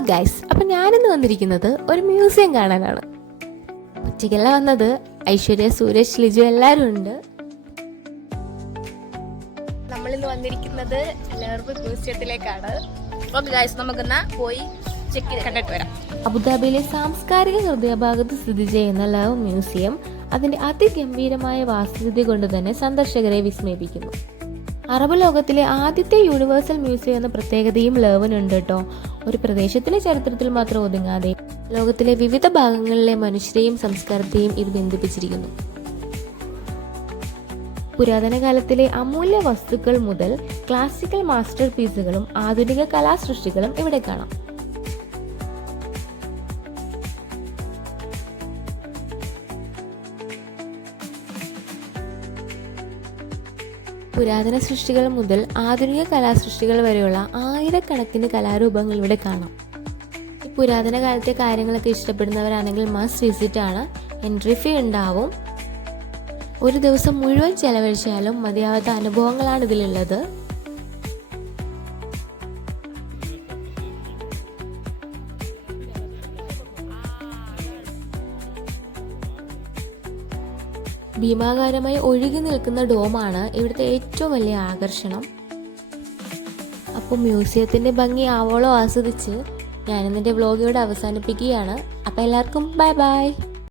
Hello guys, അപ്പം ഞാനിന്ന് വന്നിരിക്കുന്നത് ഒരു മ്യൂസിയം കാണാനാണ്. ഒറ്റയ്ക്കല്ല വന്നത്, ഐശ്വര്യ, സുരേഷ്, ലിജു എല്ലാവരും ഉണ്ട്. നമ്മളിന്ന് വന്നിരിക്കുന്നത് ലർവ് മ്യൂസിയത്തിലേക്കാണ്. ഓക്കെ ഗൈസ്, നമുക്കെന്നാ പോയി ചെക്ക് ചെയ്ത് കണ്ടിട്ട് വരാം. അബുദാബിയിലെ സാംസ്കാരിക ഹൃദയഭാഗത്ത് സ്ഥിതി ചെയ്യുന്ന ലവ് മ്യൂസിയം അതിന്റെ അതിഗംഭീരമായ വാസ്തുവിദ്യ കൊണ്ട് തന്നെ സന്ദർശകരെ വിസ്മയിപ്പിക്കുന്നു. അറബ് ലോകത്തിലെ ആദ്യത്തെ യൂണിവേഴ്സൽ മ്യൂസിയം എന്ന പ്രത്യേകതയും ലർവിനുണ്ട് കേട്ടോ. ഒരു പ്രദേശത്തിലെ ചരിത്രത്തിൽ മാത്രം ഒതുങ്ങാതെ ലോകത്തിലെ വിവിധ ഭാഗങ്ങളിലെ മനുഷ്യരെയും സംസ്കാരത്തെയും ഇത് ബന്ധിപ്പിച്ചിരിക്കുന്നു. പുരാതന കാലത്തിലെ അമൂല്യ വസ്തുക്കൾ മുതൽ ക്ലാസിക്കൽ മാസ്റ്റർ പീസുകളും ആധുനിക കലാസൃഷ്ടികളും ഇവിടെ കാണാം. പുരാതന സൃഷ്ടികൾ മുതൽ ആധുനിക കലാസൃഷ്ടികൾ വരെയുള്ള ആയിരക്കണക്കിന് കലാരൂപങ്ങൾ ഇവിടെ കാണാം. ഈ പുരാതന കാലത്തെ കാര്യങ്ങളൊക്കെ ഇഷ്ടപ്പെടുന്നവരാണെങ്കിൽ മസ്റ്റ് വിസിറ്റ് ആണ്. എൻട്രി ഫീ ഉണ്ടാവും. ഒരു ദിവസം മുഴുവൻ ചെലവഴിച്ചാലും മതിയാവാത്ത അനുഭവങ്ങളാണ് ഇതിലുള്ളത്. ഭീമാകാരമായി ഒഴുകി നിൽക്കുന്ന ഡോമാണ് ഇവിടുത്തെ ഏറ്റവും വലിയ ആകർഷണം. അപ്പോൾ മ്യൂസിയത്തിൻ്റെ ഭംഗി ആവോളം ആസ്വദിച്ച് ഞാനിന്നെൻ്റെ വ്ലോഗ് ഇവിടെ അവസാനിപ്പിക്കുകയാണ്. അപ്പോൾ എല്ലാവർക്കും ബൈ ബൈ.